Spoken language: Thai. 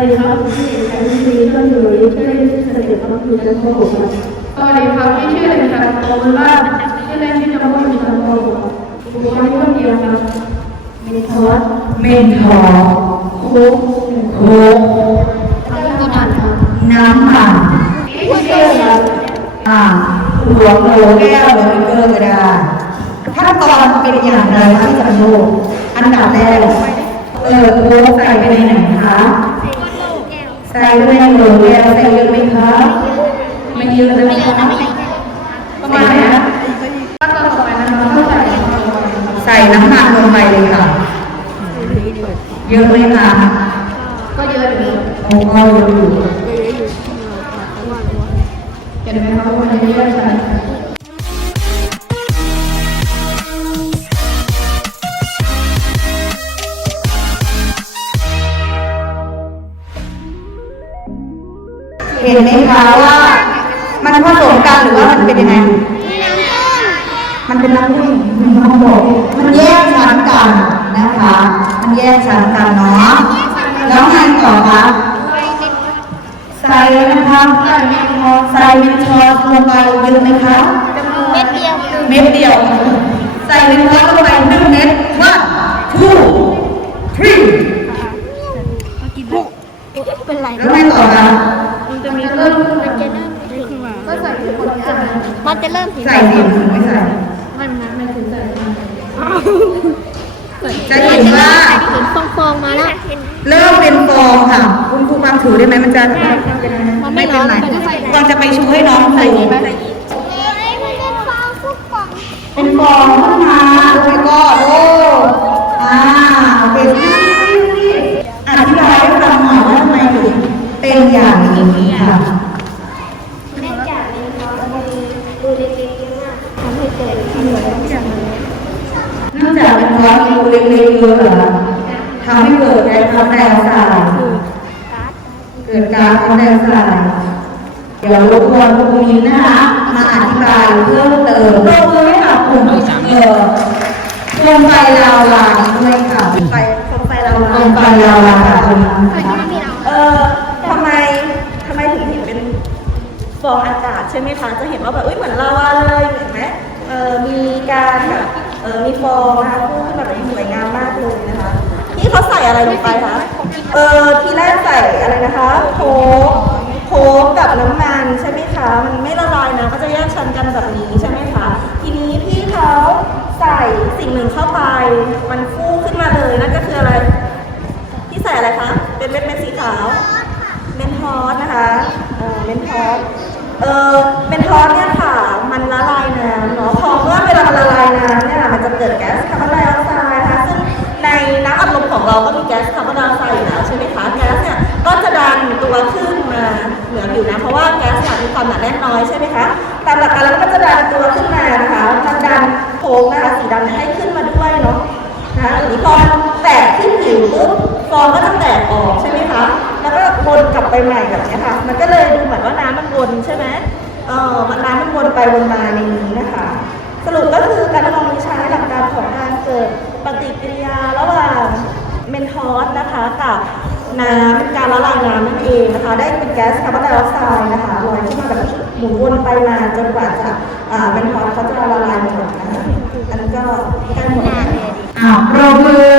สวัสดีครับที่ใช้ชีวิตต้นอยู่ชื่อเสด็จพระคุณเจ้าพ่อครับสวัสดีครับที่ชื่อเด็กชายโอมลาชื่อเล่นชื่จำพลมีคำโตบุคคลที่คนเดียวครับเมนทอสเมนทอคุกโคกแล้วก็มีผ่านครับน้ำมันผู้ช่วยครับอ่าหัวโหแก้วหรือเกลือกระดาษขั้นตอนเป็นอย่างไรที่จะโลกอันดับแรกเออโค้กใส่ไปในไหนคะ ใส่ไปในโหลแก้วใส่เยอะไหมคะไม่เยอะนะครับประมาณไหนนะขั้นตอนต่อไปนะครับก็ใส่ใส่น้ำมันลงไปเลยค่ะ เยอะไหมคะก็เยอะอยู่โอ้ก็เยอะอยู่เห็นไหมครับว่ามันเยอะใช่ไห เห็นไหมคะว่า มันผสมกันหรือว่ามันเป็นยังไง มันเป็นน้ำผึ้งมันบอกมันแยกชั้นกันนะคะ มันแยกชั้นกันเนาะ แล้วไงต่อคะใส่นะคะใส่เมนทอสใส่เมนทอสลงไปเยอะไหมคะเม็ดเดียวเม็ดเดียว ใส่เมนทอสลงไปหนึ่งเม็ด one two three เป็นไรแล้วไงต่อคะมันจะมีเริ่มมันจะเริ่มก็ใส่ทุกคนจะมันจะเริ่มสีใส่ดินไม่ใส่ไม่ไม่ไม่ถึงใส่จะเห็นว่าเห็นฟองๆมาแล้วเริ่มเป็นฟองค่ะ คุณครูความถือได้ไหมมันจะไม่เป็อนไรมันจะใส่กวางจะไปชูให้น้องดูเป็นฟองทุกกล่องเป็นฟองขึ้นมาโอ้ยก็โอ้อ่าโอเคอธิบายให้ฟังหน่อยว่าทำไมถึงเป็นอย่างนี้ค่ะ เนื่องจากในท้องมันดูเล็กๆเยอะมากทำให้เกิดขนมอย่างนี้ เนื่อนฟองรูเล็กๆเยอะเหรอทำให้เกิดแก๊สคาร์บอนไดออกไซด์เกิดการคาร์บอนไดออกไซด์เดี๋ยวรบกวนคุณมินนะคะ มาอธิบายเพิ่มเติมปรบมือให้กับกลุ่มเอ่อโคมไฟลาวาด้วยค่ะไฟโคมไฟเราโคมไฟลาวาค่ะคุณมินค่ะเออทำไมทำไมถึงเห็นเป็นฟองอากาศใช่ไหมคะ จะเห็นว่าแบบเอ้ยเหมือนลาวาเลยเห็นไหมเออมีการแบบ เออมีฟองนะคะพุ่งขึ้นมาแบบสวยงามมากเลยนะคะนี่เขาใส่อะไรลงไปคะเออทีแรกใส่อะไรนะคะโค้กโค้กกับน้ำมันใช่ไหมคะมันไม่ละลายนะก็จะแยกชั้นกันแบบนี้ใช่ไหมคะทีนี้พี่เขาใส่สิ่งหนึ่งเข้าไป มันฟูขึ้นมาเลยนั่นก็คืออะไรพี่ใส่อะไรคะเป็นเม็ดเม็ดสีขาวเมนทอสนะคะเออเมนทอสเออเมนทอสเนี่ยค่ะ มันละลายน้ำเนาะพอเมื่อเวลาละลาย เหนือผิวน้ำเพราะว่าแก๊สเนี่ยมีความหนาแน่นน้อยใช่ไหมคะตามหลักการแล้วก็จะดันตัวขึ้นมานะคะมันดันโค้งนะคะสีดำเนี่ยให้ขึ้นมาด้วยเนาะนะคะหรือพอมันแตกขึ้นผิวปุ๊บฟองก็จะแตกออกใช่ไหมคะแล้วก็วนกลับไปใหม่แบบนี้ค่ะ มันก็เลยดูเหมือนว่าน้ำมันวนใช่ไหมเออมันน้ำมันวนไปวนมาในนี้นะคะ สรุปก็คือการทดลองใช้หลักการของการเกิดปฏิกิริยาระหว่างเมนทอสนะคะกับ น้ำการละลายน้ำนั่นเองนะคะ ได้เป็นแก๊สคาร์บอนไดออกไซด์นะคะลอยขึ้นมาแบบหมุนวนไปมาจนกว่าจะอ่าเมนพอเขาจะละลายหมดนะคะอันนี้ก็การหมดแล้วอ่ารบมือ